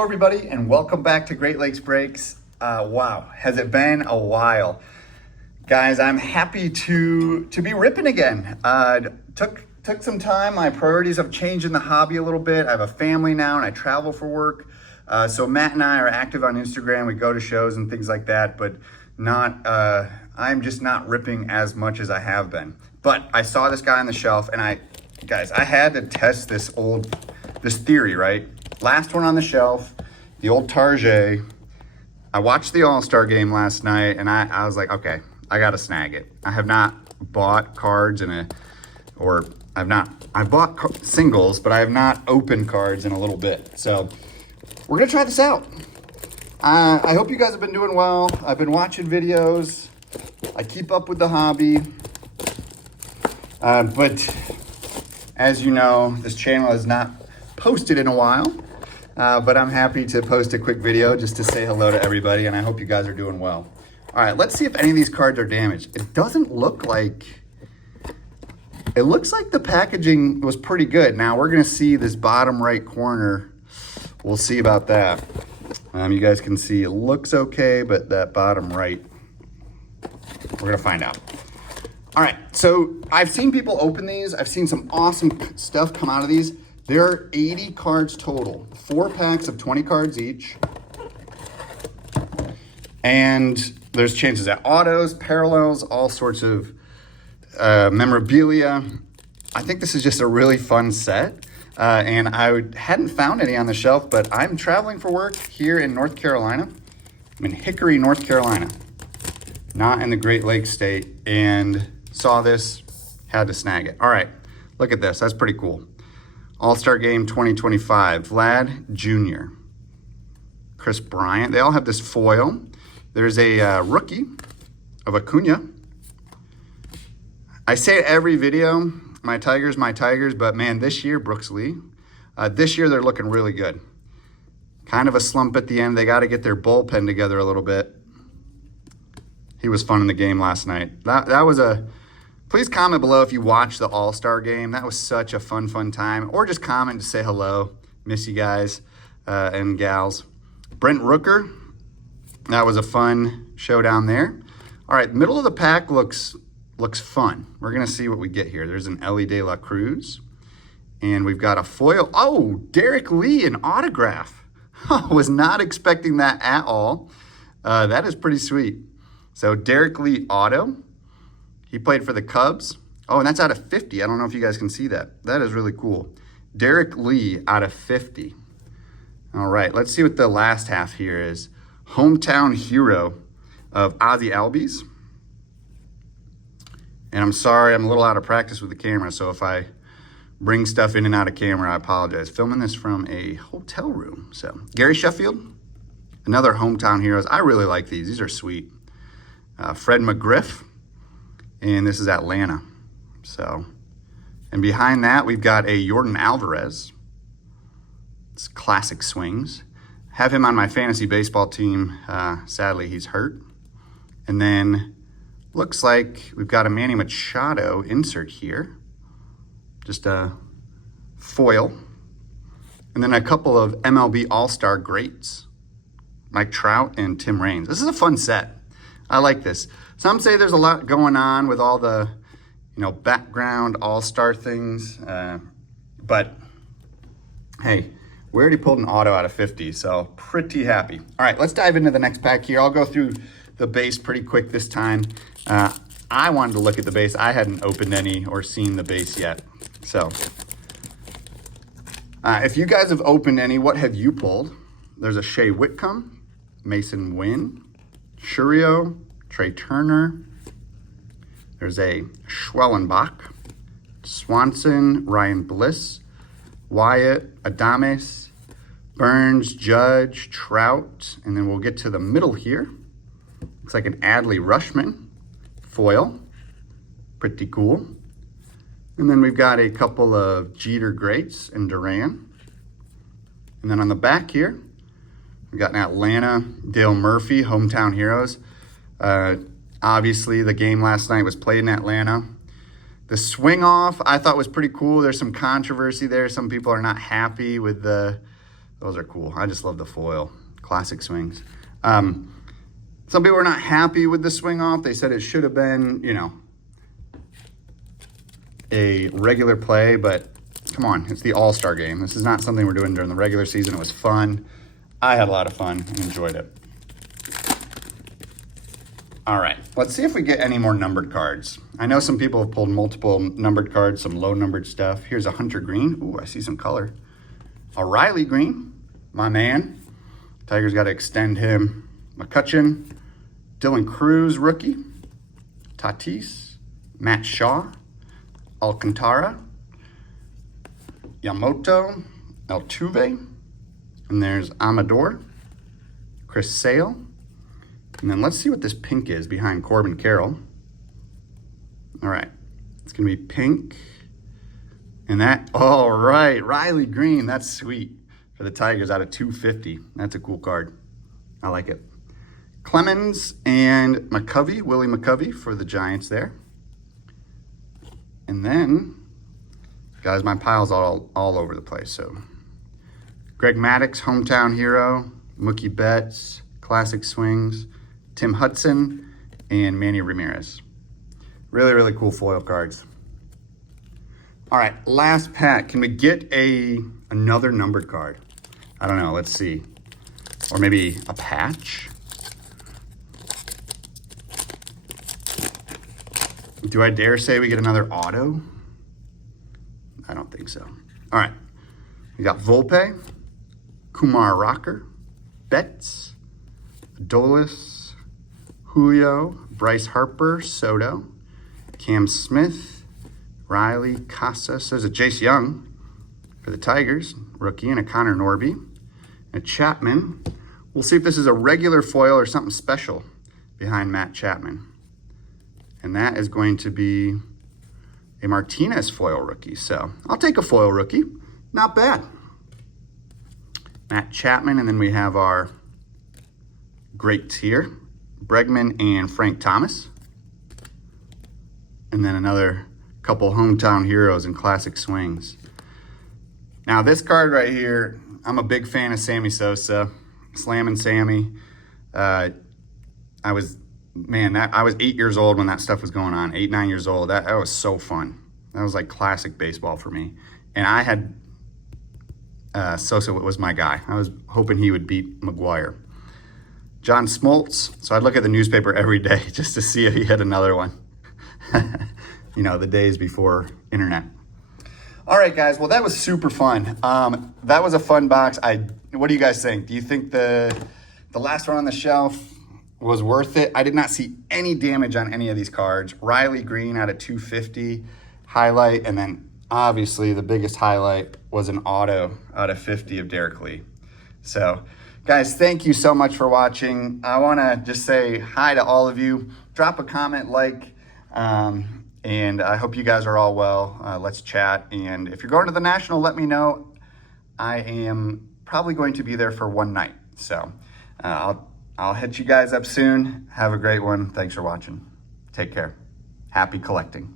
Hello, everybody, and welcome back to Great Lakes Breaks. Wow, has it been a while? Guys, I'm happy to be ripping again. Took some time. My priorities have changed in the hobby a little bit. I have a family now, and I travel for work. So Matt and I are active on Instagram. We go to shows and things like that, but I'm just not ripping as much as I have been. But I saw this guy on the shelf, and I had to test this theory, right? Last one on the shelf, the old Tarjay. I watched the All-Star game last night, and I was like, okay, I got to snag it. I have not bought cards I bought singles, but I have not opened cards in a little bit. So we're going to try this out. I hope you guys have been doing well. I've been watching videos. I keep up with the hobby. But as you know, this channel has not posted in a while. But I'm happy to post a quick video just to say hello to everybody, and I hope you guys are doing well. All right, let's see if any of these cards are damaged. It doesn't look like... It looks like the packaging was pretty good. Now, we're going to see this bottom right corner. We'll see about that. You guys can see it looks okay, but that bottom right, we're going to find out. All right, so I've seen people open these. I've seen some awesome stuff come out of these. There are 80 cards total, 4 packs of 20 cards each. And there's chances at autos, parallels, all sorts of memorabilia. I think this is just a really fun set. And I hadn't found any on the shelf, but I'm traveling for work here in North Carolina. I'm in Hickory, North Carolina, not in the Great Lakes state, and saw this, had to snag it. All right, look at this, that's pretty cool. All-Star Game 2025, Vlad Jr., Chris Bryant. They all have this foil. There's a rookie of Acuna. I say it every video, my Tigers, but man, this year, Brooks Lee. This year, they're looking really good. Kind of a slump at the end. They got to get their bullpen together a little bit. He was fun in the game last night. That was a... Please comment below if you watched the All-Star game. That was such a fun time. Or just comment to say hello. Miss you guys and gals. Brent Rooker. That was a fun showdown there. All right, middle of the pack looks fun. We're going to see what we get here. There's an Elly De La Cruz. And we've got a foil. Oh, Derek Lee, an autograph. I was not expecting that at all. That is pretty sweet. So Derek Lee auto. He played for the Cubs. Oh, and that's out of 50. I don't know if you guys can see that. That is really cool. Derek Lee out of 50. All right, let's see what the last half here is. Hometown hero of Ozzie Albies. And I'm sorry, I'm a little out of practice with the camera, so if I bring stuff in and out of camera, I apologize. Filming this from a hotel room. So Gary Sheffield, another hometown heroes. I really like these. These are sweet. Fred McGriff. And this is Atlanta. So, and behind that, we've got a Yordan Alvarez. It's classic swings. Have him on my fantasy baseball team. Sadly, he's hurt. And then looks like we've got a Manny Machado insert here. Just a foil. And then a couple of MLB All-Star greats. Mike Trout and Tim Raines. This is a fun set. I like this. Some say there's a lot going on with all the, background all-star things. But, hey, we already pulled an auto out of 50, so pretty happy. All right, let's dive into the next pack here. I'll go through the base pretty quick this time. I wanted to look at the base. I hadn't opened any or seen the base yet. So, if you guys have opened any, what have you pulled? There's a Shea Whitcomb, Mason Wynn, Churio, Trey Turner. There's a Schwellenbach, Swanson, Ryan Bliss, Wyatt, Adames, Burns, Judge, Trout, and then we'll get to the middle here. Looks like an Adley Rushman foil. Pretty cool. And then we've got a couple of Jeter greats and Duran. And then on the back here, we've got an Atlanta, Dale Murphy, hometown heroes. Obviously, the game last night was played in Atlanta. The swing off I thought was pretty cool. There's some controversy there. Some people are not happy with the Those are cool. I just love the foil. Classic swings. Some people are not happy with the swing off. They said it should have been, you know, a regular play, but come on, it's the All-Star game. This is not something we're doing during the regular season. It was fun. I had a lot of fun and enjoyed it. All right, let's see if we get any more numbered cards. I know some people have pulled multiple numbered cards, some low numbered stuff. Here's a Hunter Green. Ooh, I see some color. A Riley Green, my man. Tigers got to extend him. McCutchen, Dylan Cruz, rookie. Tatis, Matt Shaw, Alcantara, Yamamoto, Altuve, and there's Amador, Chris Sale, and then let's see what this pink is behind Corbin Carroll. All right, it's gonna be pink, and that, all right, Riley Green, that's sweet for the Tigers out of 250. That's a cool card. I like it. Clemens and McCovey, Willie McCovey for the Giants there. And then, guys, my pile's all over the place. So, Greg Maddux, hometown hero, Mookie Betts, classic swings, Tim Hudson, and Manny Ramirez. Really, really cool foil cards. All right, last pack. Can we get another numbered card? I don't know. Let's see. Or maybe a patch. Do I dare say we get another auto? I don't think so. All right. We got Volpe, Kumar Rocker, Betts, Adolis, Julio, Bryce Harper, Soto, Cam Smith, Riley, Casas. There's a Jace Young for the Tigers, rookie, and a Connor Norby, and a Chapman. We'll see if this is a regular foil or something special behind Matt Chapman. And that is going to be a Martinez foil rookie. So I'll take a foil rookie. Not bad. Matt Chapman, and then we have our greats here, Bregman and Frank Thomas. And then another couple hometown heroes and classic swings. Now this card right here, I'm a big fan of Sammy Sosa, Slammin' Sammy. I was 8 years old when that stuff was going on, 8, 9 years old. That was so fun. That was like classic baseball for me. And I had, Sosa was my guy. I was hoping he would beat McGuire. John Smoltz. So I'd look at the newspaper every day just to see if he had another one. You know, the days before internet. All right, guys. Well, that was super fun. That was a fun box. What do you guys think? Do you think the last one on the shelf was worth it? I did not see any damage on any of these cards. Riley Green out of 250 highlight, and then obviously the biggest highlight was an auto out of 50 of Derek Lee. So guys, thank you so much for watching. I want to just say hi to all of you. Drop a comment, and I hope you guys are all well. Let's chat, and if you're going to the National, let me know. I am probably going to be there for one night, so I'll hit you guys up soon. Have a great one. Thanks for watching. Take care. Happy collecting.